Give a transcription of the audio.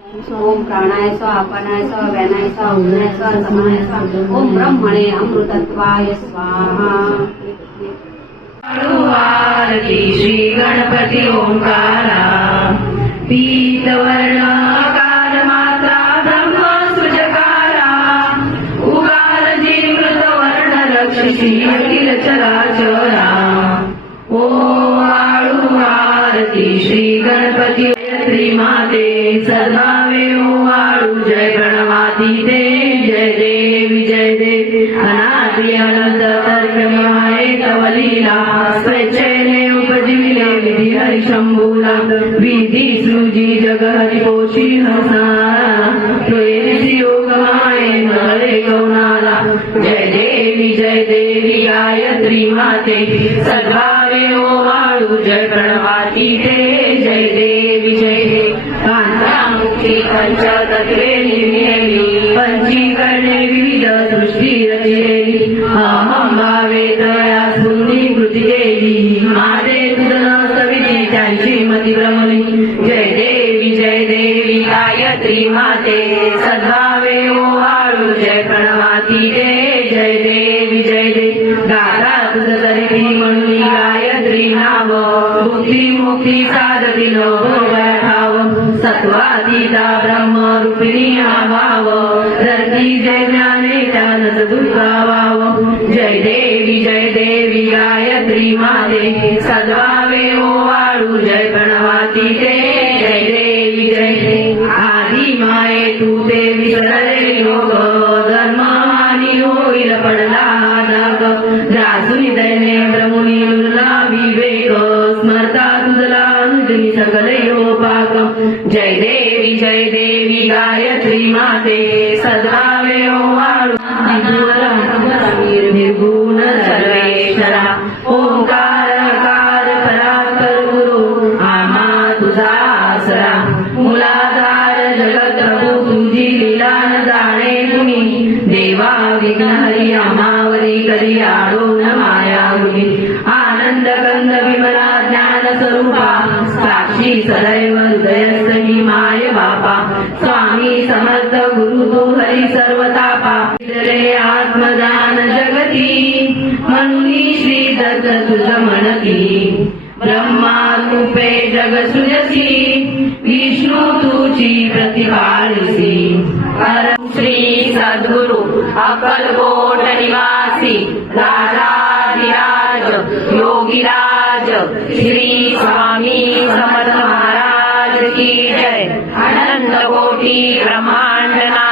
ओम प्राणाय स्व ओम ब्रह्मणे अमृतत्वाय स्वाहा। आरती श्री गणपती ओंकारा पीतवर्ण ब्रह्म सुजकारा उकार जीवृत वर्ण अखिल चराचरा माते सदा वाळू जय गणमाती दे जय देवी जय देव. अनादि अनंत तर्कमय तव लीला. स्वेच्छेने उपजीविले विधी हरी शंभूला. विधी सृजी जग हरी पोषी हसारा त्वयेसी योग माये नळे गौनाला. जय देवी जय देवी गायत्री माते. सद्भावे ओ वाळू जय प्रणवाती ते कांतामुखी पंचतत्वे पंचीकरणे विविध सृष्टी रचलेली अहम भावे तया सुंदी कृती केली माझे तुझ सविती त्यांची मती भ्रमली जय देवी जय देवी गायत्री माते। सद्भावे ओ वाळू जय प्रणवाती दे जय देवी जय देव दादा तुझ तरी म्हणून गायत्री नाव बुद्धी मुक्ती साधती ठाव बैठाव ब्रह्म रूपिणी आभाव धरती जय ज्ञाने त्यानच दुर्गा वाव. जय देवी जय देवी गायत्री माते. सद्भावे ओ वाळू जय प्रणवाती ते. जय देवी जय देवी आधी माये तू ते विसरले योग धर्म हानी होईल पडला नाग ग्रासुनी दैने ब्रमुनी उरला विवेक. स्मरता तुझला अनुजनी सकल योग. जय देवी जय देवी गायत्री माते सदावे ओ वाळू. निर्गुण सर्वेश्वरा ओंकार कार पराकर गुरु आमा तुझा आसरा. मुलाधार जगत प्रभू तुझी लीला न जाणे कुणी देवा विघ्नहरी आमावरी करी आडो न माया गुणी आनंद कंद विमला ज्ञान स्वरूपा. साक्षी सदैव हृदय स्वामी समर्थ गुरु तू हरी सर्वतापा रे आत्मदान जगती। मनुनी श्री दत्त तुझ म्हणती ब्रह्मा रूपे जग सुजसी। विष्णू तुझी प्रतिपाळसी परम श्री सद्गुरु अकलकोट निवासी। राजाधिराज योगीराज श्री स्वामी समर्थ महाराज की जय। कोटि ब्रह्मांड ना